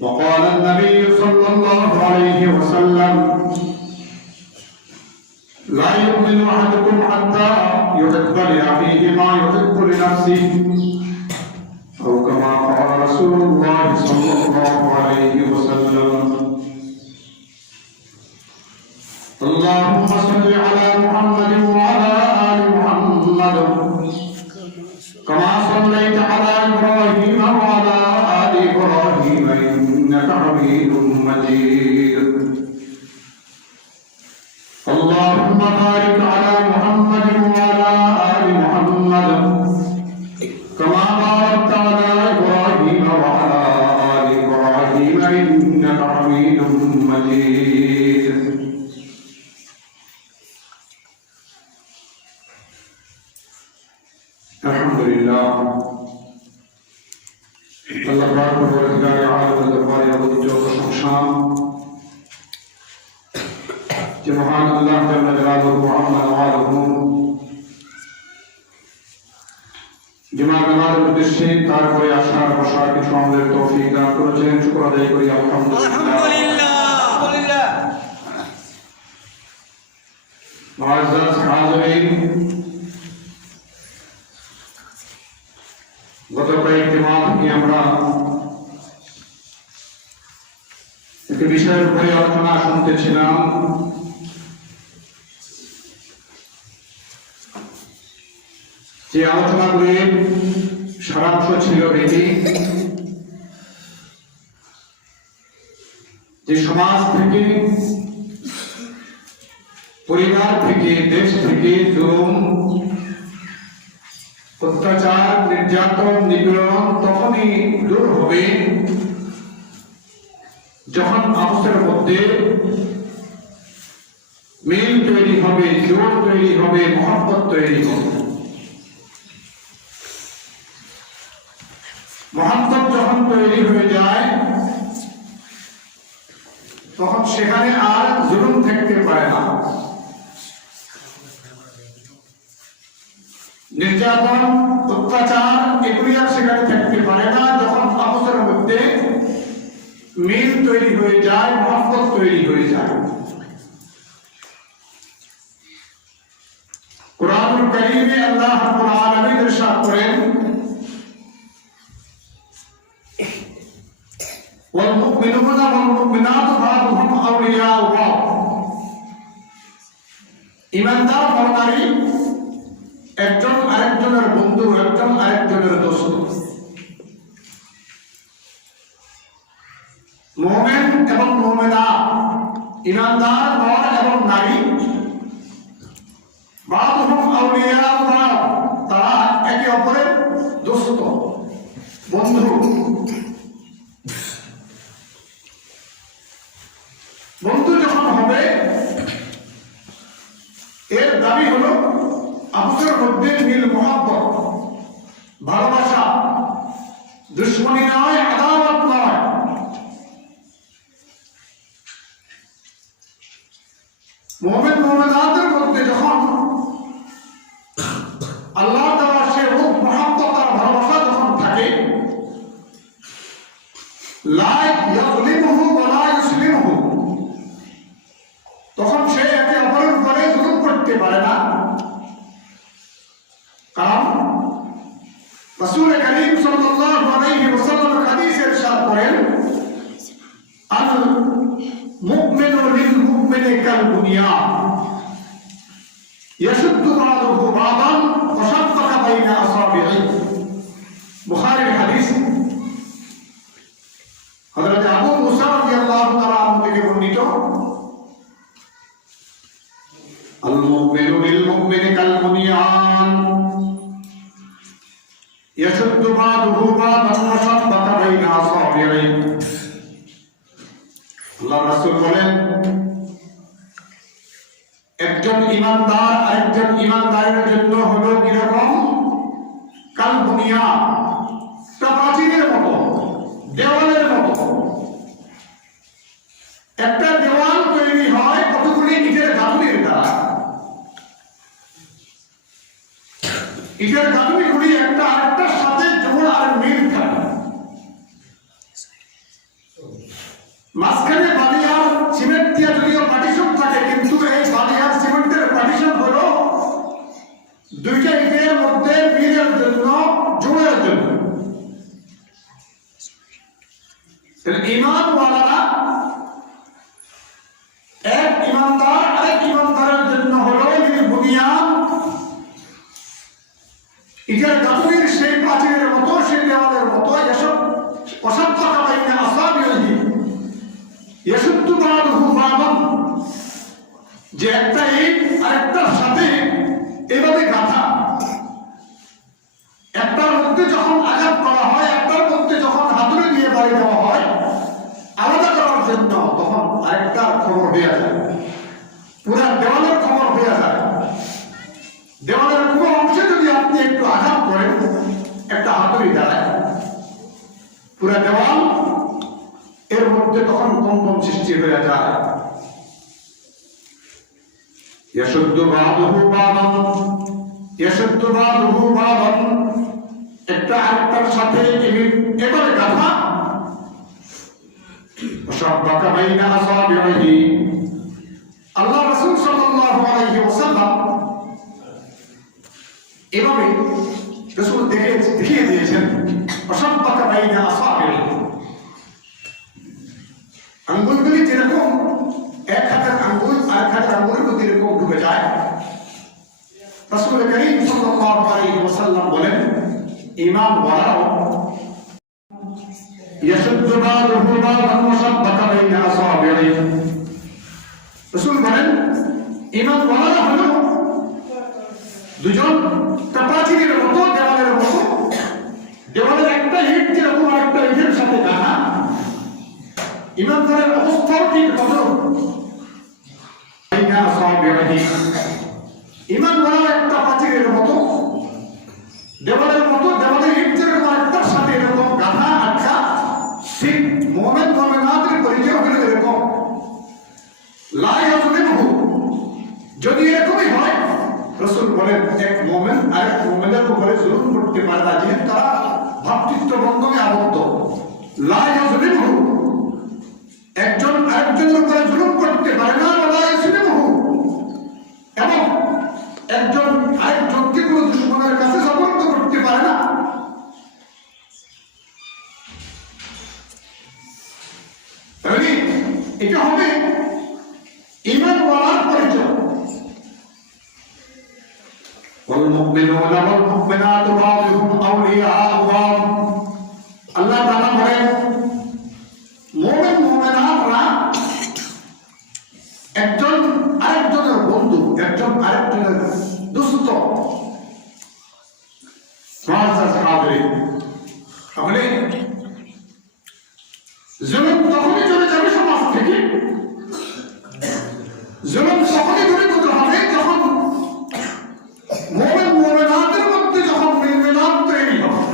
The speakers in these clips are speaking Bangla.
وقال النبي صلى الله عليه وسلم لا يؤمن أحدكم حتى يحب لأخيه ما يحب لنفسه أو كما قال رسول الله صلى الله عليه وسلم اللهم صل على محمد وعلى آل محمد كما صليت على إبراهيم وعلى آل إبراهيم إنك حميد مجيد اللهم بارك على محمد وعلى آل محمد كما باركت على إبراهيم وعلى آل إبراهيم إنك حميد مجيد الحمد لله الله بارك ورزقنا عالم الدبار يضل جوز الشمشان جمعان الله جل جلاله وعما نواله جمع نماز উদ্দেশ্যে তারপরে আসার বসার কিছু আমাদের তৌফিক দান করেছেন শুকর আদায় করি আলহামদুলিল্লাহ মুআজ্জাজ হাজিরিন গত কয়েকটি মাস থেকে আমরা একটি বিষয়ের উপরে আলোচনা শুনতেছিলাম যে আলোচনাগুলির সারাংশ ছিল এটি যে সমাজ থেকে পরিবার থেকে দেশ থেকে জুলুম অত্যাচার নির্যাতন নিপীড়ন তখনই দূর হবে যখন মানুষের মধ্যে মিল তৈরি হবে, জোর তৈরি হবে, মহব্বত তৈরি হবে। মহব্বত যখন তৈরি হয়ে যায় তখন সেখানে আর জুলুম থাকতে পারে না, নির্যাতন অত্যাচার এগুলি আর সেখানে থাকতে পারে না। যখন মানুষের মধ্যে মিল তৈরি হয়ে যায়, মহব্বত তৈরি হয়ে যায়। কুরআনুল কারীমে আল্লাহ রাব্বুল আলামিন ইরশাদ করেন ওয়াল মুমিনুনা ওয়াল মুমিনাতু বা'দুহুম আউলিয়াউ বা'দ। ঈমানদার নারী একজন আরেকজনের বন্ধু, একজন আরেকজনের দোস্ত। মুমিন এবং মুমিনা, ঈমানদার নর এবং নারী, বা'দুহুম আউলিয়াউ বা'দ, তারা একে অপরের দোস্ত, বন্ধু। বন্ধু যখন হবে এর দাবি হলো আপনার মধ্যে মিল, মহব্বত, ভালোবাসা, দুশ্মনী নয়, আদাওয়াত নয়। মুমিন মুমিনাতের মধ্যে যখন আল্লাহ তাআলা সে রূপ, মহব্বত আর ভালোবাসা যখন থাকে, লা ইয়াযলিমুহু ওয়া লা ইউসলিমুহু, তখন সে একে অপরের উপরে জুলুম করতে পারে না। কারণ রাসূল কারীম সাল্লাল্লাহু আলাইহি ওয়াসাল্লাম হাদিসে ইরশাদ করেন আল মুমিনু লিল মুমিনি কাল বুনিয়ান ইয়াশুদ্দু বা'দুহু বা'দান ওয়া শাক্কাকা বাইনা আসাবিহি। বুখারীর হাদিস। হযরত আবু মুসা রাদিয়াল্লাহু তাআলা আনহু থেকে বর্ণিত আল মুমিনু লিল মুমিনি কাল বুনিয়ান ইয়াশুদ্দু বা'দুহু বা'দান ওয়া শাক্কাকা বাইনা আসাবিহি। আল্লাহ রাসূল বলেন একজন ঈমানদার আরেকজন ঈমানদারের জন্য হলো কিরকম? কাল বুনিয়ান, প্রাচীরের মতো, দেওয়ালের মতো। একটা দেওয়াল তৈরি হয় কতগুলি ইটের গাঁথুনির দ্বারা। ইটের গাঁথুনিগুলি একটা আরেকটার সাথে জোড় আর মিল থাকে। মাঝখানে বালি আর সিমেন্ট দিয়ে যদিও পার্টিশন থাকে, কিন্তু এই বালি আর সিমেন্টের পার্টিশন হলো দুইটা ইটের মধ্যে মিলের জন্য, জোড়ের জন্য। ইমানওয়ালারা এক ইমানদার আরেক ইমানদারের জন্য হলো এই বুনিয়াদ, ইটের গাঁথনির সেই প্রাচীরের মতো, সেই দেওয়ালের মতো। এসব অসাধ্য বাইনা আসাবিহি ইয়াশুদ্দু বাদুহু বাদান, যে একটা ইট আরেকটার সাথে এভাবে গাঁথা, একটার মধ্যে যখন আঘাত করা হয়, একটার মধ্যে যখন হাতুড়ি দিয়ে বাড়ি দেওয়া হয় আলাদা করার জন্য, তখন আরেকটার খবর হয়ে যায়, পুরা দেওয়ালের খবর হয়ে যায়। দেওয়ালের কোনো অংশে যদি আপনি একটু আঘাত করেন, একটা হাতুড়ি দাঁড়ায়, পুরা দেওয়াল এর মধ্যে তখন কম্পন সৃষ্টি হয়ে যায়। ইয়াশুদ্দু বাদুহু বাদান, ইয়াশুদ্দু বাদুহু বাদান, একটা আরেকটার সাথে এভাবে গাঁথা। শাব্বাকা বাইনা আসাবিহি, আল্লাহ রাসূল সাল্লাল্লাহু আলাইহি ওয়াসাল্লাম এভাবে রাসূল দেখিয়ে দিয়েছেন। শাব্বাকা বাইনা আসাবিহি, আঙ্গুলগুলি যেরকম এক হাতের আঙ্গুল আর এক হাতের আঙ্গুলের মধ্যে এরকম ঢুকে যায়, রাসূল করিম সাল্লাল্লাহু আলাইহি ওয়াসাল্লাম বলেন ঈমানওয়ালারাও ইয়াশুদ্দু বাদুহু বাদান ওয়া শাব্বাকা বাইনা আসাবিহি, রাসূল বলেন ঈমানওয়ালারা হলো দুজন প্রাচীরের মতো, দেওয়ালের মতো। দেওয়ালের একটা ইট যেরকম আরেকটা ইটের সাথে গাঁথা, ইমানদারের অবস্থাও ঠিক হলো। ইমানওয়ালা একটা প্রাচীরের মতো, দেওয়ালের মতো, দেওয়ালের ইট যেরকম আরেকটার সাথে এরকম গাঁথা আটকা, ঠিক মুমিন মুমিনাতের পরিচয় হলো এরকম। লা ইয়াযলিমহু, যদি এরকমই হয়, রাসূল বলেন এক মুমিন আরেক মুমিনের উপরে জুলুম করতে পারে না, যেহেতু তারা ভ্রাতৃত্ব বন্ধনে আবদ্ধ। লা ইয়াযলিমহু, একজন আরেকজনের উপরে জুলুম করতে পারে না। ওয়ালা ইয়াসলিমহু, এবং একজন আরেকজনকে কোনো দুশমনের কাছে সমর্থন করতে পারে না। তাহলে এটা হবে ঈমানওয়ালার পরিচয়। ওয়াল মুমিনুনা ওয়াল মুমিনাতু বা'দুহুম আউলিয়াউ বা'দ, আল্লাহ তাআলা বলেন মুমিন মুমিনাতরা একজন আরেকজনের বন্ধু, একজন আরেকজনের দোস্ত। তাহলে জুলুম তখনই চলে যাবে সমাজ থেকে, জুলুম তখনই দূরীভূত হবে যখন মুমিন মুমিনাতের মধ্যে যখন মিলমিলাপ তৈরি হবে,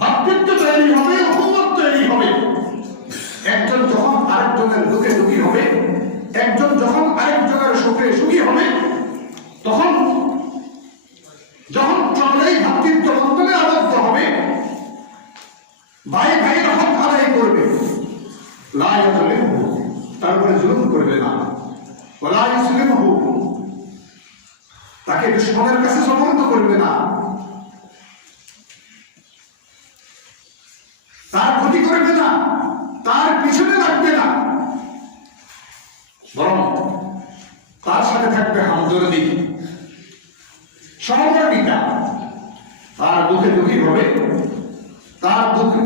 ভাতৃত্ব তৈরি হবে, উম্মত তৈরি হবে। একজন যখন আরেকজনের দুঃখে দুঃখী হবে, একজন যখন আরেকজনের সুখে সুখী হবে, তখন যখন চলেই ভাতৃত্ব বন্ধনে আবদ্ধ হবে, ভাই ভাইয়ের হক আদায় করবে। লা ইয়াযলিমহু, তারপরে জুলুম করবে না। ওয়ালা ইউসলিমহু, তাকে দুশমনের কাছে সমর্থন করবে না, তার ক্ষতি করবে না, তার পিছনে লাগবে না, বরং তার সাথে থাকবে হামদর্দি, সহমর্মিতা। তার দুঃখে দুঃখী হবে, তার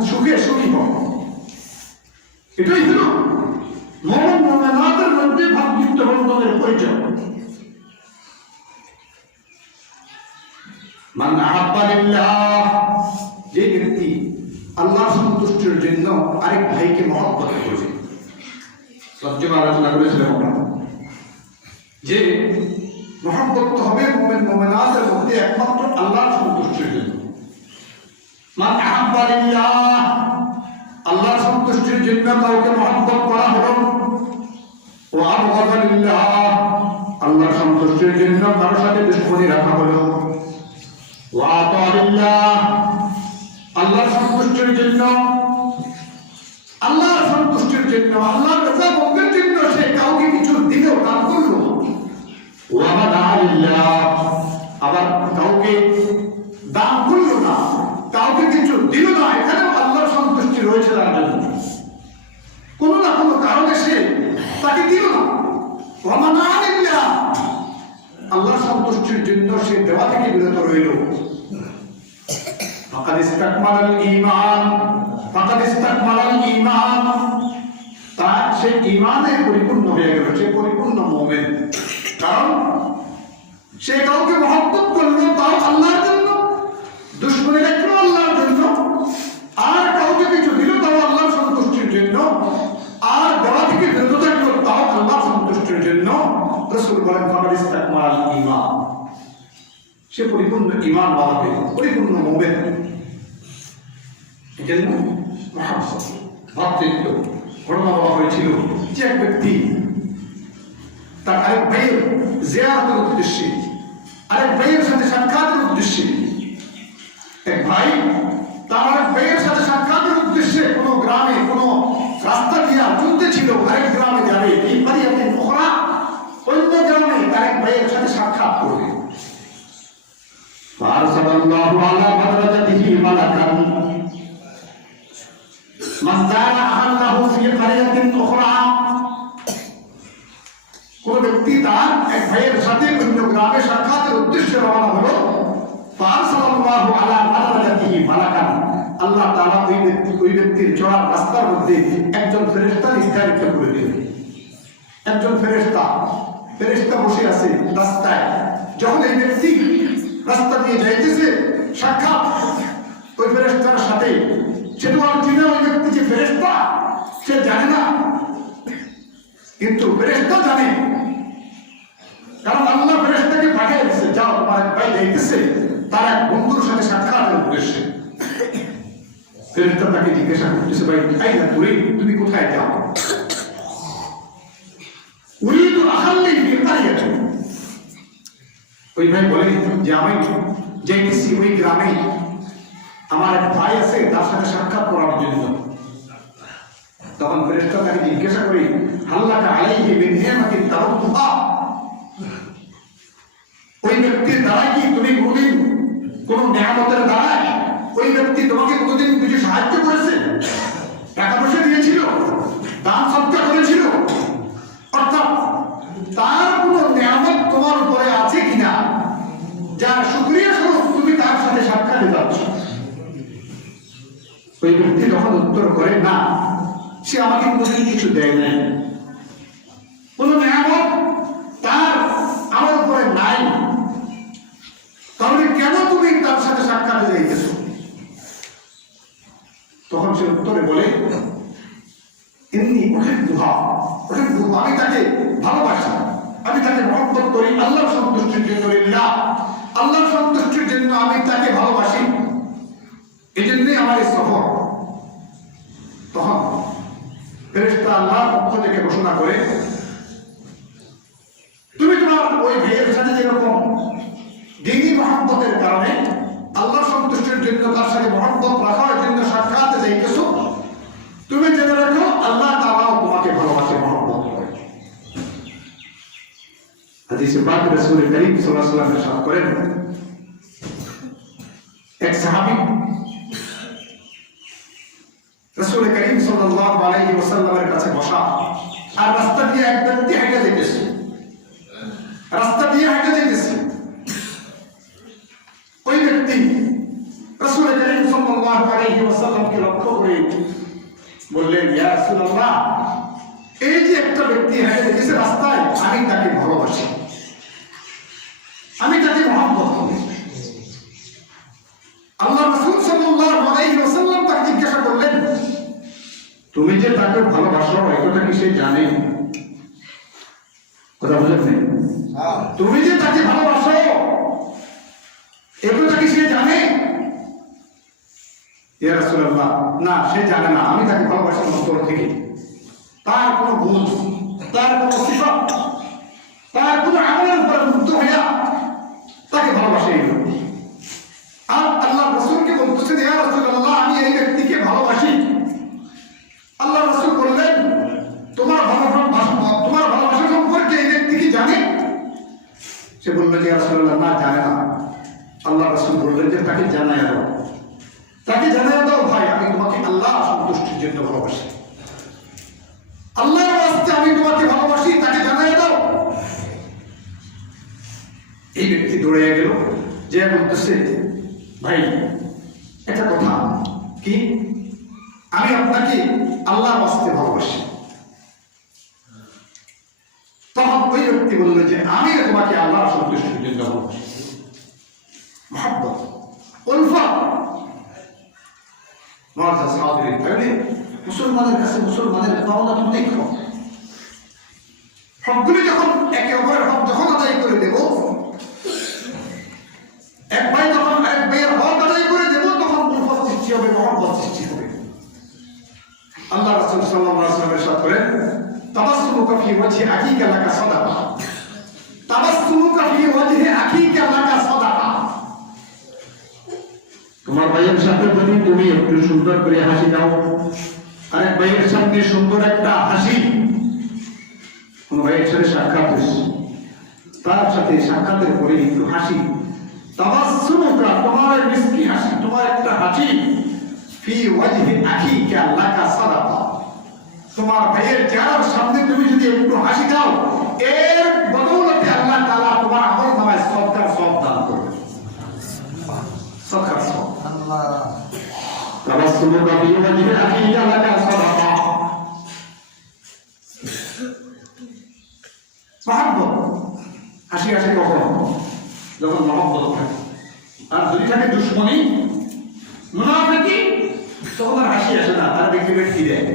সুখে সুখী হবে। এটাই হলো মুমিন মুমিনাতের মধ্যে ভাতৃত্ব বন্ধনের পরিচয়। মান আহাব্বা লিল্লাহ, যে ব্যক্তি আল্লাহর সন্তুষ্টির জন্য আরেক ভাইকে মহব্বত করবে। সবচেয়ে আলোচনা করেছিলাম আমরা যে মহব্বত হবে মুমিন মুমিনাতের মধ্যে একমাত্র আল্লাহর সন্তুষ্টির জন্য। মান আহাব্বা লিল্লাহ, আল্লাহর সন্তুষ্টির জন্য কাউকে মহব্বত করা হলো। ওয়া আবগাদা লিল্লাহ, আল্লাহর সন্তুষ্টির জন্য কারোর সাথে দুশমনি রাখা হলো। ওয়া আতা লিল্লাহ, আল্লাহর সন্তুষ্টির জন্য জন্য, আল্লাহর রাজা ভোগের জন্য সে কাউকে কিছু দিল, দান করলো। আবার কাউকে দান করলো না, কাউকে কিছু দিল না, এখানেও আল্লাহর সন্তুষ্টি রয়েছে তার জন্য। কোনো না কোনো কারণে সে তাকে দিল না, আল্লাহর সন্তুষ্টির জন্য সে দেওয়া থেকে বিরত রইল। ফাকাদ ইসতাকমালাল ঈমান, ফাকাদ ইসতাকমালাল ঈমান, তার সে ঈমানে পরিপূর্ণ হয়ে গেল, সে পরিপূর্ণ মুমিন। কারণ সে কাউকে মহব্বত করলো তাও আল্লাহর জন্য, দুশমনী রাখলো আল্লাহর জন্য, আর কাউকে কিছু দিল তাও আল্লাহর সন্তুষ্টির জন্য, আর দেওয়া থেকে বিরত থাকলো তাও আল্লাহর সন্তুষ্টির জন্য। রাসূল বলেন ফাকাদ ইসতাকমালাল ঈমান, সে পরিপূর্ণ ঈমান ওয়ালা হয়ে গেল, পরিপূর্ণ মুমিন। এজন্য মুহাম্মদ ভাবৃত্ব ঘটনা বলা হয়েছিল যে এক ব্যক্তি তার আরেক ভাইয়ের জিয়ারতের উদ্দেশ্যে, আরেক ভাইয়ের সাথে সাক্ষাতের উদ্দেশ্যে, এক ভাই তার আরেক ভাইয়ের সাথে সাক্ষাতের উদ্দেশ্যে কোনো গ্রামে কোনো রাস্তা দিয়ে চলতেছিল, আরেক গ্রামে যাবে, এই পারিয়াতের ওখরা অন্য গ্রামে আরেক ভাইয়ের সাথে সাক্ষাৎ করবে। ফারসালাল্লাহু আলা মাদরাজাতিহি মালাকান মাযযারা আহল্লাহু ফি ক্বরিয়াতিন উখরা। কোন ব্যক্তি তার এক ভাইয়ের সাথে অন্য গ্রামে সাক্ষাতের উদ্দেশ্যে রওনা হলো, ফারসালাল্লাহু আলা মাদরাজাতিহি মালাকান, আল্লাহ তাআলা ওই ব্যক্তির চলার রাস্তার মধ্যে একজন ফেরেশতা নির্ধারিত করে দিলেন। একজন ফেরেশতা বসে আছে রাস্তায়। যখন এই ব্যক্তি রাস্তা দিয়ে যাইতেছে সাক্ষাৎ ওই ফেরেশতার সাথে, সে তো আর চিনে ওই ব্যক্তি যে ফেরেশতা সে জানে না, কিন্তু ফেরেশতা জানে, কারণ আল্লাহ ফেরেশতাকে পাঠিয়ে দিয়েছে, যাও তোমার এক ভাই যাইতেছে তার এক বন্ধুর সাথে সাক্ষাতের উদ্দেশ্যে। ফেরেশতা তাকে জিজ্ঞাসা করতেছে, ভাই আইনা তুমি কোথায় যাও? উরিদু আহাল্লি ফি ক্বরিয়াতিন, ওই ভাই বলে যে আমি যাইতেছি ওই গ্রামে, আমার এক ভাই আছে তার সাথে সাক্ষাৎ করার জন্য। তখন ফেরেশতা তাকে জিজ্ঞাসা করে, হাল্লাকা আলাইহি মিন নি'মাতিন তারাক্তুহা, ওই ব্যক্তির দ্বারা কি তুমি কোনদিন কোন নিয়ামতের দ্বারা ওই ব্যক্তি তোমাকে কোনদিন কিছু সাহায্য করেছে? টাকা পয়সা দিয়েছিল, দান সদকা করেছিল, অর্থাৎ তার কোন নিয়ামত তোমার উপরে আছে কিনা যার শুকরিয়া স্বরূপ তুমি তার সাথে সাক্ষাৎে যাচ্ছ? ওই ব্যক্তি যখন উত্তর করে না, সে আমাকে কোনদিন কিছু দেয় নাই, কোন নিয়ামত তার আমার উপরে নাই, তাহলে কেন তুমি তার সাথে সাক্ষাৎে যাইতেছ? তখন সে উত্তরে বলে, আমি তাকে ভালোবাসি, আমি তাকে মহব্বত করি আল্লাহর সন্তুষ্টির জন্য, আল্লাহর সন্তুষ্টির জন্য আমি তাকে ভালোবাসি, এই জন্যই আমার এই সফর। তখন ফেরেশতা আল্লাহর পক্ষ থেকে ঘোষণা করে, তুমি তোমার ওই ভাইয়ের সাথে যেরকম দ্বীনি মহব্বতের কারণে আল্লাহর সন্তুষ্টির জন্য তার সাথে মহব্বত রাখার জন্য সাক্ষাতে যাইতেছ, তুমি জেনে রাখো আল্লাহ তাআলাও তোমাকে ভালোবাসে, মহব্বত করে। হাদিসে পাক রাসূল করিম সাল্লাল্লাহু আলাইহি ওয়াসাল্লাম ইরশাদ করেন, এক সাহাবী রাসূল করিম সাল্লাল্লাহু আলাইহি ওয়াসাল্লামের কাছে বসা, আর রাস্তা দিয়ে এক ব্যক্তি হেঁটে যেতেছে, রাস্তা দিয়ে হেঁটে যেতেছে। ওই ব্যক্তি রাসূল করিম সাল্লাল্লাহু আলাইহি ওয়াসাল্লামকে লক্ষ্য করে বললেন, ইয়া রাসূলুল্লাহ, এই যে একটা ব্যক্তি হেঁটে যেতেছে রাস্তায়, আমি তাকে ভালোবাসি, আমি তাকে মহব্বত করি। আল্লাহ রাসূল সাল্লাল্লাহু আলাইহি ওয়াসাল্লাম তাকে জিজ্ঞাসা করলেন, তুমি যে তাকে ভালোবাসো এটা কি সে জানে? কথা বুঝেন? তুমি যে তাকে ভালোবাসো এটা কি সে জানে? ইয়া রাসূলুল্লাহ, না সে জানে না, আমি তাকে ভালোবাসি অন্তর থেকে। তার কোনো গুণ, তার কোনো সিফাত, তার কোনো আমলের উপর মুক্ত হইয়া তাকে ভালোবাসে। আর আল্লাহ রাসূলকে বলতেছেন, ইয়া রাসূলুল্লাহ, আমি এই ব্যক্তিকে ভালোবাসি। আল্লাহ রাসূল বললেন, সে বললো যে রাসূলুল্লাহ না জানে না। আল্লাহ রাসূল বললেন যে তাকে জানায় দাও, তাকে জানায় দাও ভাই আমি তোমাকে আল্লাহ সন্তুষ্টির জন্য ভালোবাসি, আল্লাহর রাস্তায় আমি তোমাকে ভালোবাসি, তাকে জানায় দাও। এই ব্যক্তি দৌড়ে গেল, যে বলতেছে ভাই একটা কথা কি, আমি আপনাকে আল্লাহর রাস্তায় ভালোবাসি। তখন ওই ব্যক্তি বলল যে আমি তোমাকে আল্লাহর সন্তুষ্টির জন্য ভালোবাসি। মহব্বত, উলফা, মুআজ্জাজ হাজিরিন, তাহলে মুসলমানের কাছে মুসলমানের পাওনা অনেক কম। হকগুলি যখন একে অপরের হক যখন আদায় করে দেব, এক ভাই যখন এক ভাইয়ের হক আদায় করে দেব, তখন উলফা সৃষ্টি হবে, মহব্বত সৃষ্টি হবে। আল্লাহ রাসূল সাল্লাল্লাহু আলাইহি ওয়াসাল্লাম ইরশাদ করেন, তাবাসসুমুকা ফি ওয়াজহি আখিকা লাকা সাদাকা, তাবাসসুমুকা ফি ওয়াজহি আখিকা লাকা সাদাকা। তোমার ভাইয়ের সাথে যদি তুমি একটু সুন্দর করে হাসি দাও, আরেক ভাইয়ের সামনে সুন্দর একটা হাসি, কোন ভাইয়ের সাথে সাক্ষাৎ হয়েছে, তার সাথে সাক্ষাতের পরে একটু হাসি, তাবাসসুমুকা তোমার মিষ্টি হাসি, তোমার একটা হাসি, ফি ওয়াজহি আখিকা লাকা সাদাকা, তোমার ভাইয়ের চেহারার সামনে তুমি যদি একটু হাসি দাও, এর বদৌলতে আল্লাহ তাআলা তোমার আমল নামায় সদকার সওয়াব দান করবে। সদকার সওয়াব। তাবাসসুমুকা ফি ওয়াজহি আখিকা লাকা সাদাকা। মহব্বত, হাসি আসে কখন? যখন মহব্বত থাকে। আর যদি থাকে দুশ্মনী, মুনাফিকি, তখন আর হাসি আসে না, তার দেখতে ফিরে দেয়,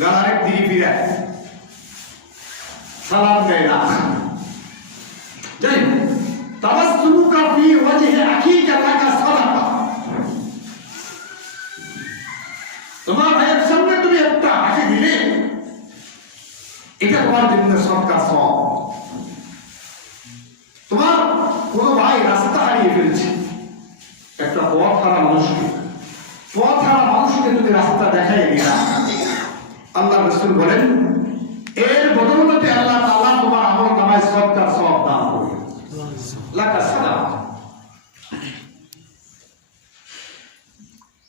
গাল আরেক দিকে ফিরে, সালাম দেয় না। যাই হোক, তাবাসসুমুকা ফি ওয়াজহি আখিকা লাকা সাদাকা, তোমার ভাইয়ের সামনে তুমি একটা হাসি দিলে, এটা তোমার জন্য সদকার সওয়াব। তোমার কোন ভাই রাস্তা হারিয়ে ফেলছে, একটা পথ হারা মানুষকে যদি রাস্তা দেখাই দিলা, আল্লাহ রাসূল বলেন এর বদৌলতে আল্লাহ তাআলা তোমার আমল নামায় সদকার সওয়াব দান করবে। লাকা সাদাকা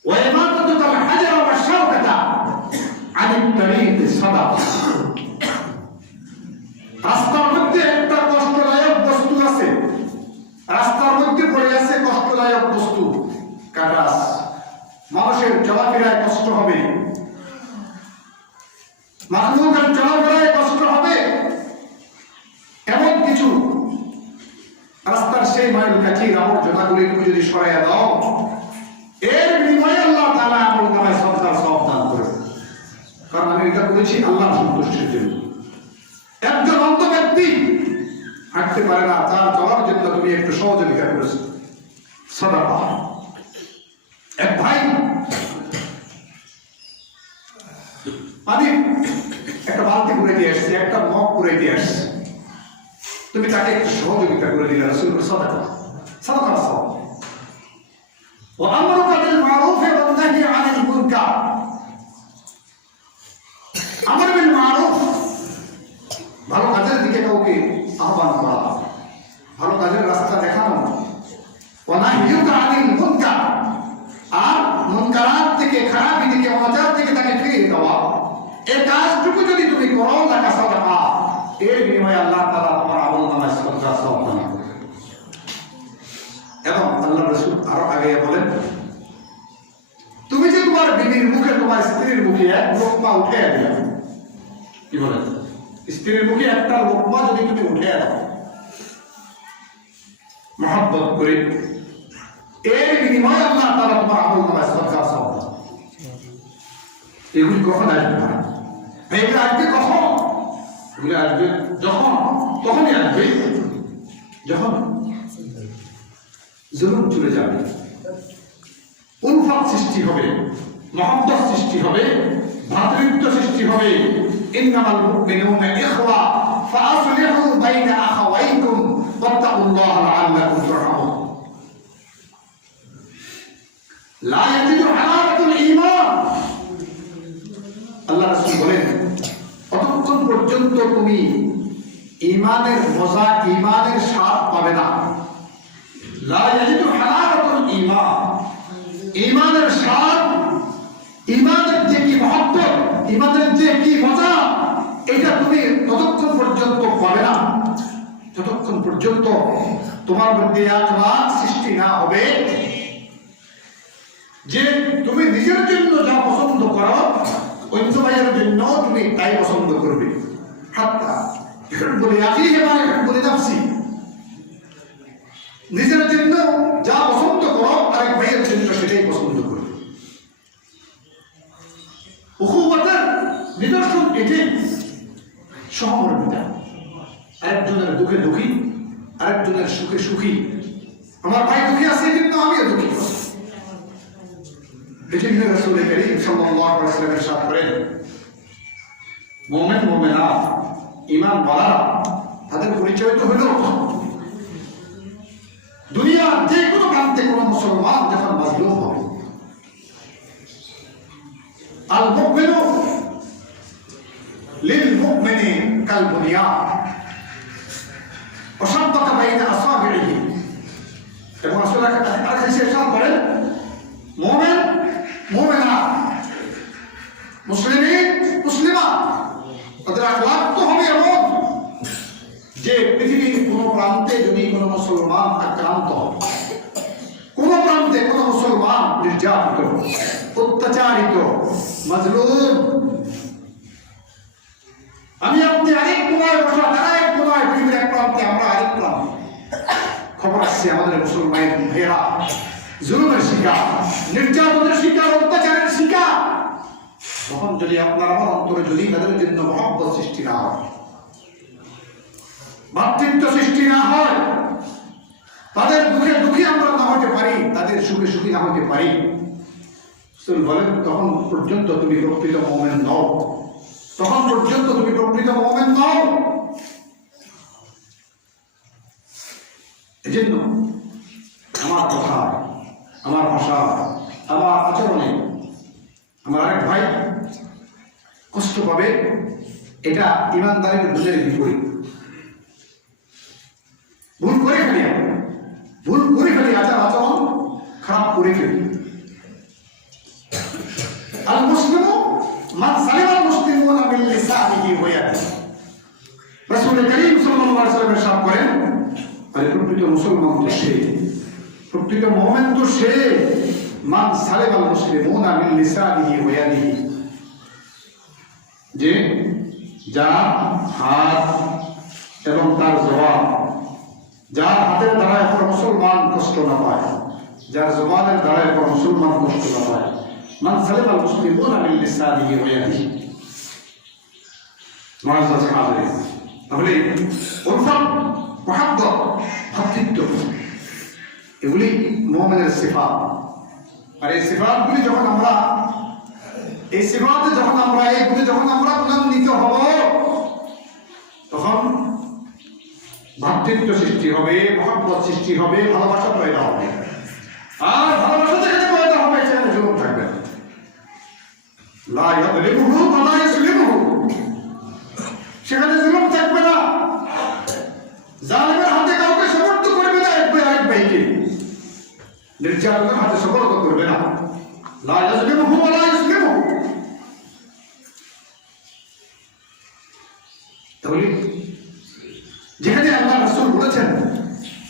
ওয়া ইমাতাতুল হাজার ওয়া শাওকাতা আনিত তরিক সাদাকা। রাস্তার মধ্যে একটা কষ্টদায়ক বস্তু আছে, রাস্তার মধ্যে পড়ে আছে কষ্টদায়ক বস্তু, কাটাস, মানুষের চলাফেরায় কষ্ট হবে, মাখলুকের চলাফেরায় কষ্ট হবে, এমন কিছু রাস্তার সেই মাইল কাঠির আবর্জনাগুলি তুমি যদি সরাইয়া দাও, এর বিনিময়ে আল্লাহ তাআলা আমল নামায় সদকার সওয়াব দান করবে। কারণ আমি এটা করেছি আল্লাহর সন্তুষ্টির জন্য। একজন অন্ধ ব্যক্তি হাঁটতে পারে না, তার চলার জন্য তুমি একটু সহযোগিতা করেছো, সাদাকা। এক ভাই পানি একটা বালতি করে দিয়ে আসছে, একটা মগ করে দিয়ে আসছে, তুমি তাকে একটু সহযোগিতা করে দিলে, রাসূল সাদাকা, সাদাকার সওয়াব। ওয়া আমরুকা বিল মারুফ ওয়া নাহি আনিল মুনকার, আমর বিল মারুফ, ভালো কাজের দিকে কাউকে আহ্বান করা, ভালো কাজের রাস্তা দেখানো, ওয়া নাহিয়ুকা আনিল মুনকার, আর মুনকারাত থেকে, খারাপ দিকে, অনাচার থেকে তাকে ফিরিয়ে দেওয়া, এই কাজটুকু যদি তুমি করো, লাকা সাদাকা, এর বিনিময়ে আল্লাহ তাআলা তোমার আমল নামায় সদকার সওয়াব দান করবে। এবং আল্লাহ রাসূল আরো আগে বলেন, তুমি যে তোমার বিবির মুখে, তোমার স্ত্রীর মুখে এক লোকমা উঠে দিলে, কি বলেন, স্ত্রীর মুখে একটা লোকমা যদি তুমি উঠে দাও মহব্বত করে, এর বিনিময়ে আল্লাহ তাআলা তোমার আমল নামায় সদকার সওয়াব দান। এগুলি কখন আসবে না? এগুলি আসবে কখন? এগুলি আসবে যখন, তখনই আসবে যখন জুলুম চলে যাবে, উলফাত সৃষ্টি হবে, মহব্বত সৃষ্টি হবে, ভ্রাতৃত্ব সৃষ্টি হবে। ইন্নামাল মুমিনুনা ইখওয়া ফাআসলিহু বাইনা আখাওয়াইকুম ওয়াত্তাকুল্লাহা লাআল্লাকুম তুরহামুন। লা ইয়াজিদু হালাওয়াতুল ঈমান, আল্লাহ রাসূল বলেন, ততক্ষণ পর্যন্ত তুমি ঈমানের মজা, ঈমানের স্বাদ পাবে না। লা ইয়াজিদু হালাওয়াতুল ঈমান, ঈমানের স্বাদ, ঈমানের যে কি মহব্বত, ঈমানের যে কি মজা, এটা তুমি ততক্ষণ পর্যন্ত পাবে না যতক্ষণ পর্যন্ত তোমার মধ্যে আখলাক সৃষ্টি না হবে যে তুমি নিজের জন্য যা পছন্দ করো অন্য ভাইয়ের জন্য তুমি তাই পছন্দ করবে। হাত্তা বলে আখি হেমানে বলে নাফসি, নিজের জন্য যা পছন্দ করো আরেক ভাইয়ের জন্য সেটাই পছন্দ করবে। উখুওয়াতের নিদর্শন এটাই, সহমর্মিতা, আরেকজনের দুঃখে দুঃখী, আরেকজনের সুখে সুখী। আমার ভাই দুঃখী আছে কিন্তু আমিও দুঃখী। এজন্য রাসূল করিম সাল্লাল্লাহু আলাইহি ওয়াসাল্লাম ইরশাদ করেন, মুমিন মুমিনাত ঈমান ওয়ালা তাদের পরিচয় তো হলো দুনিয়ার যে কোনো প্রান্তে কোনো মুসলমান যখন মাজলুম হবে, আল মুমিনু লিল মুমিনি কাল বুনিয়ান ওয়াশাব্বাকা বাইনা আসাবিহি। এবং রাসূল আর হাদিসে ইরশাদ করেন, মুমিন মুমিনাত, মুসলিমিন মুসলিমাত, তাদের আখলাক তো হবে এমন যে পৃথিবীর কোনো প্রান্তে যদি কোনো মুসলমান আক্রান্ত হয়, কোনো প্রান্তে কোনো মুসলমান নির্যাতিত, অত্যাচারিত, মাজলুম, আমি আপনি আরেক কোনায় বসা, তারা এক কোনায়, পৃথিবীর এক প্রান্তে, আমরা আরেক প্রান্তে, খবর আসছে আমাদের মুসলমান ভাইয়েরা জুলুমের শিকার, নির্যাতনের শিকার, অত্যাচারের শিকার। তখন যদি আপনার আমার অন্তরে যদি তাদের জন্য মহব্বত সৃষ্টি না হয়, ভাতৃত্ব সৃষ্টি না হয়, তাদের দুঃখে দুঃখী আমরা না হতে পারি, তাদের সুখে সুখী না হতে পারি, বলেন তখন পর্যন্ত তুমি প্রকৃত মুমিন নও, তখন পর্যন্ত তুমি প্রকৃত মুমিন নও। এজন্য আমার কথা, আমার ভাষা, আমার আচরণে আমার আরেক ভাই কষ্ট পাবে, এটা ইমানদারের বুঝের বিপরীত। ভুল করে ফেলি, ভুল করে ফেলি, আচরণ খারাপ করে ফেলি। আল মুসলিমু মান সালিমাল মুসলিমুনা মিন লিসানিহি ওয়া ইয়াদিহি। রাসূল করিম সাল্লাল্লাহু আলাইহি ওয়াসাল্লাম ইরশাদ করেন, আরে প্রকৃত মুসলমান তো সে, প্রকৃত মুমিন তো সে, মান সালিমাল মুসলিমুনা মিন লিসানিহি ওয়া ইয়াদিহি, যে যার হাত এবং তার জবান, যার হাতের দ্বারা কোনো মুসলমান কষ্ট না পায়, যার জবানের দ্বারা কোনো মুসলমান কষ্ট না পায়। মান সালিমাল মুসলিমুনা মিন লিসানিহি ওয়া ইয়াদিহি। মুআজ্জাজ হাজিরিন, তাহলে উলফাত, মুহাব্বত, ভাতৃত্ব, এগুলি মুমিনের সিফাত। আর এই সিফাতগুলি যখন আমরা, এই সিফাতে যখন আমরা, এইগুলি যখন আমরা গুণান্বিত হব, তখন ভাতৃত্ব সৃষ্টি হবে, মহব্বত সৃষ্টি হবে, ভালোবাসা পয়দা হবে। আর ভালোবাসা যেখানে পয়দা হবে সেখানে জুলুম থাকবে না। লা ইয়াযলিমুহু ওয়া লা ইসলিমুহু, সেখানে জুলুম থাকবে না। জালিমের হাতে কাউকে সমর্থ করবে না, এক ভাই আরেক ভাইকে নির্যাতনের হাতে সমর্থ করবে না। লা ইয়াযলিমুহু ওয়া লা ইসলিমুহু। তাহলে যেখানে আল্লাহ রাসূল বলেছেন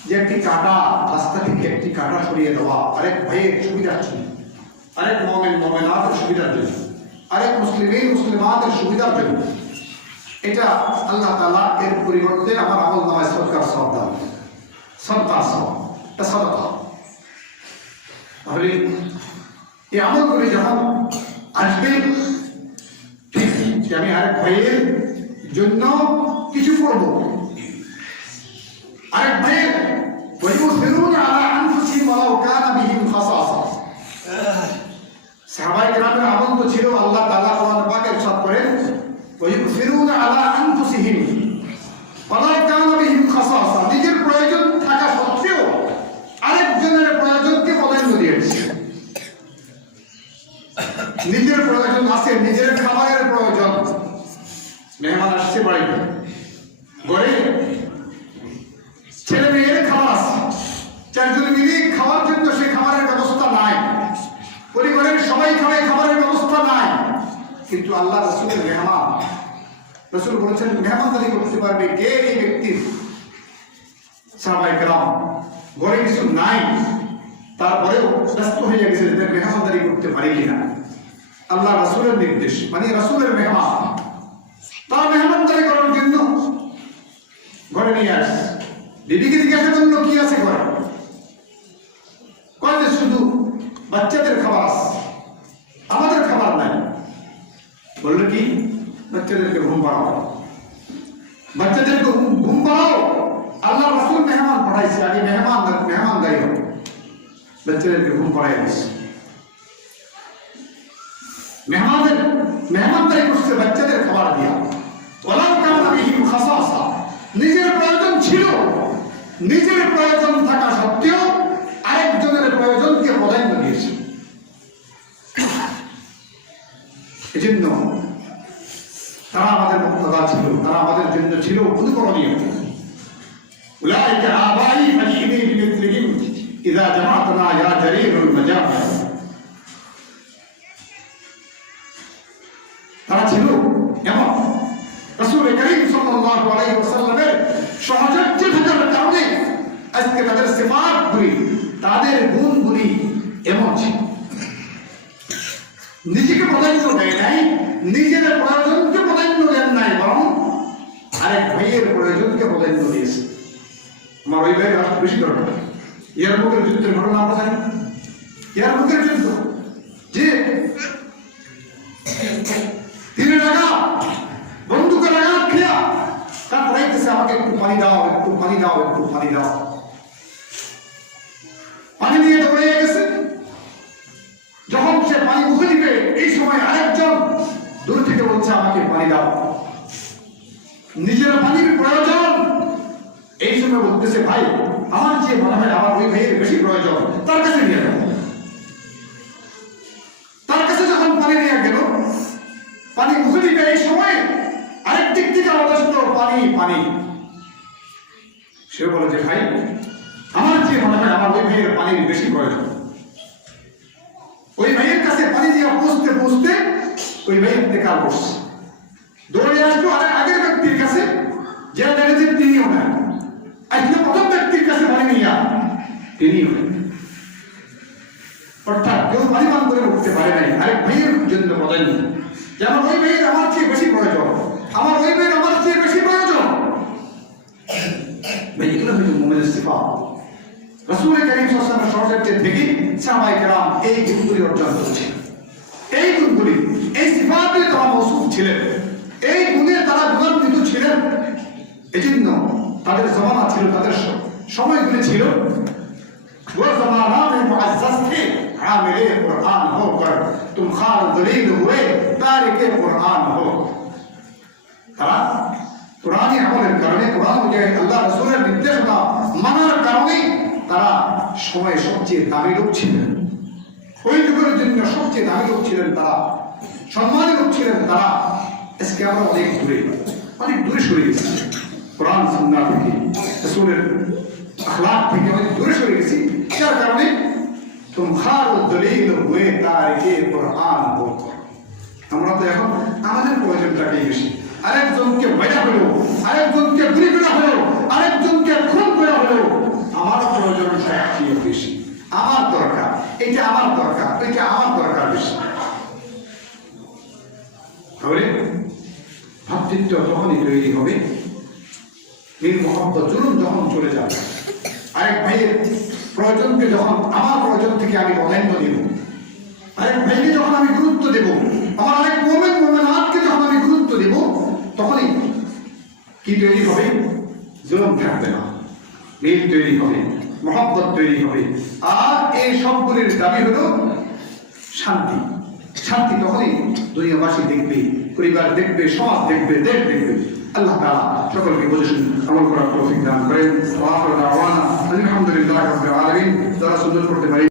যে একটি কাঁটা, রাস্তা থেকে একটি কাঁটা সরিয়ে দেওয়া আরেক ভাইয়ের সুবিধার জন্য, আরেক মুমিন মুমিনাতের সুবিধার জন্য, আরেক মুসলিমিন মুসলিমাতের সুবিধার জন্য, এটা আল্লাহ তাআলা এর পরিবর্তে আমার আমলনামায় সদকার সওয়াব দান, সদকা সওয়াব, এটা সাদাকা। তাহলে এই আমলগুলি যখন আসবে, ঠিক যে আমি আরেক ভাইয়ের জন্য কিছু করব, আরেক ভাইয়ের ওয়ায়ুসিরুনা আলা আনফুসিহিম ওয়ালাউ কানা বিহিম খাসাসা। সাহাবায়ে কেরামের আমল তো ছিল, আল্লাহ তাআলা কোরআন পাকে ইরশাদ করেন, ওয়ায়ুসিরুনা আলা আনফুসিহিম ওয়ালাউ কানা বিহিম খাসাসা, নিজের প্রয়োজন থাকা সত্ত্বেও আরেকজনের প্রয়োজনকে প্রাধান্য দিয়েছে। নিজের প্রয়োজন আছে, নিজের খাবারের প্রয়োজন, মেহমান আসছে বাড়িতে, ঘরে কিন্তু আল্লাহ রাসূলের মেহমান, রাসূল বলেছেন মেহমানদারি করতে পারবে কে এই ব্যক্তির? সাহাবায়ে কেরাম ঘরে কিছু নাই, তারপরেও ব্যস্ত হয়ে গেছে যে মেহমানদারি করতে পারি কিনা। আল্লাহ রাসূলের নির্দেশ, মানে রাসূলের মেহমান, তার মেহমানদারি করার জন্য ঘরে নিয়ে আসছে। বিবিকে জিজ্ঞাসা করলো কি আছে ঘরে? কয় যে শুধু বাচ্চাদের খাবার আছে, আমাদের খাবার নাই। বললো কি? বাচ্চাদেরকে ঘুম পাড়াও, বাচ্চাদেরকে ঘুম পাড়াও। আল্লাহ রাসূল মেহমান পাঠাইছে, আগে মেহমানদারি হবে, বাচ্চাদেরকে ঘুম পাড়াই দিচ্ছে। মেহমানদারি করছে বাচ্চাদের খাবার দিয়া। ওয়ালাউ কানা বিহিম খাসাসা, নিজের প্রয়োজন ছিল, নিজের প্রয়োজন থাকা সত্ত্বেও আরেকজনের প্রয়োজনকে প্রাধান্য দিয়েছে। এজন্য তারা আমাদের মুক্তদা ছিল, তারা আমাদের জন্য ছিল অনুকরণীয়। উলাইকা আবাই ফাজিনি বিমিথলিহিম ইযা জামাতনা ইয়া জারীরুল মাজাহ। তারা ছিল এমন রাসূল করিম সাল্লাল্লাহু আলাইহি ওয়াসাল্লামের সহচর্য থাকার কারণে আজকে তাদের সিফাতগুলি, তাদের গুণগুলি এমন ছিল। নিজেকে প্রাধান্য দেয় নাই, নিজের প্রয়োজনকে প্রাধান্য দেন নাই, বরং আরেক ভাইয়ের প্রয়োজনকে প্রাধান্য দিয়েছে। আমার ওই ভাই বেশি দরকার। ইয়ারমুকের যুদ্ধের ঘটনা আমরা জানি। ইয়ারমুকের যুদ্ধ যে তীরের আঘাত, বন্দুকের আঘাত খেয়া তার পড়াইতেছে আমাকে একটু পানি দাও, একটু পানি দাও, একটু পানি দাও। পানি নিয়ে দৌড়ে গেছে। যখন সে পানি মুখে দিবে, এই সময় আরেকজন দূর থেকে বলছে আমাকে পানি দাও। নিজের পানির প্রয়োজন, এই সময় বলতেছে ভাই আমার যে মনে হয় আমার ওই ভাইয়ের বেশি প্রয়োজন, তার কাছে নিয়ে যাও। তার কাছে যখন পানি নিয়ে গেল, পানি মুখে দিবে, এই সময় আরেক দিক থেকে আওয়াজ আসলো পানি পানি। সে বলে যে ভাই আমার যে মনে হয় আমার ওই ভাইয়ের পানির বেশি প্রয়োজন। ওই ভাইয়ের কাছে পানি দিয়ে পৌঁছতে পৌঁছতে ওই ভাই ইন্তেকাল করছে। দৌড়ে আসলো আগের ব্যক্তির কাছে, যে দেখেছে তিনিও না। আজকে প্রথম ব্যক্তির কাছে পানি নিয়ে তিনিও না। অর্থাৎ কেউ পানি পান করে উঠতে পারে নাই, আরেক ভাইয়ের জন্য বলেন যেমন ওই ভাইয়ের আমার চেয়ে বেশি প্রয়োজন, আমার ওই ভাইয়ের আমার চেয়ে বেশি প্রয়োজন। ভাই এগুলো হয়তো মুমিনের সিফাত। রাসূল করিম সাল্লাল্লাহু আলাইহি ওয়াসাল্লামের সহচর্য থেকে সাহাবায়ে কেরাম এই গুণগুলি অর্জন করেছে। এই গুণগুলি, এই সিফাতে তারা মওসুফ ছিলেন, এই গুণে তারা গুণান্বিত ছিলেন। এজন্য তাদের জমানা ছিল, তাদের সময়গুলি ছিল वो जमाना में मुअज़्ज़ज़ थे, आमिले कुरान होकर तुम खार दलील हुए तारिके कुरान हो। তারা কোরআনে আমলের কারণে, কোরআন অনুযায়ী আল্লাহ রাসূলের নির্দেশনা মানার কারণে তারা সময়ে সবচেয়ে দামি লোক ছিলেন। ওই যুগের জন্য সবচেয়ে দামি লোক ছিলেন তারা, সম্মানী লোক ছিলেন তারা। আজকে আমরা অনেক দূরে সরে গেছি কোরআন সুন্নাহ থেকে, রাসূলের আখলাক থেকে অনেক দূরে সরে গেছি। যার কারণে তুম খার দলিল হুয়ে তারিকে কোরআন হো। আমরা তো এখন আমাদের প্রয়োজনটাকেই বেশি, আরেকজনকে মারা হলো, আরেকজনকে গুলি করা হলো, আরেকজনকে খুন করা হলো, আমার প্রয়োজনটা সবচেয়ে বেশি। আমার দরকার, এটা আমার দরকার, এটা আমার দরকার বেশি। তাহলে ভাতৃত্ব তখনই তৈরি হবে, মিল মহব্বত জুলুম যখন চলে যাবে। আরেক ভাইয়ের প্রয়োজনকে যখন আমার প্রয়োজন থেকে আমি প্রাধান্য দেব, আরেক ভাইকে যখন আমি গুরুত্ব দেব, আমার আরেক মুমিন মুমিনাতকে যখন আমি গুরুত্ব দেব, তখনই কি তৈরি হবে? জুলুম থাকবে না, মিল তৈরি হবে, মহব্বত তৈরি হবে। আর এই সবগুলির দাবি হলো শান্তি। শান্তি তখনই দুনিয়াবাসী দেখবে, পরিবার দেখবে, সমাজ দেখবে, দেশ দেখবে। আল্লাহ তাআলা সকলকে বুঝে শুনে আমল করার তৌফিক দান করেন। ওয়া আখিরু দাওয়ানা আলহামদুলিল্লাহি রাব্বিল আলামিন। যারা সুন্নাত পড়তে পারে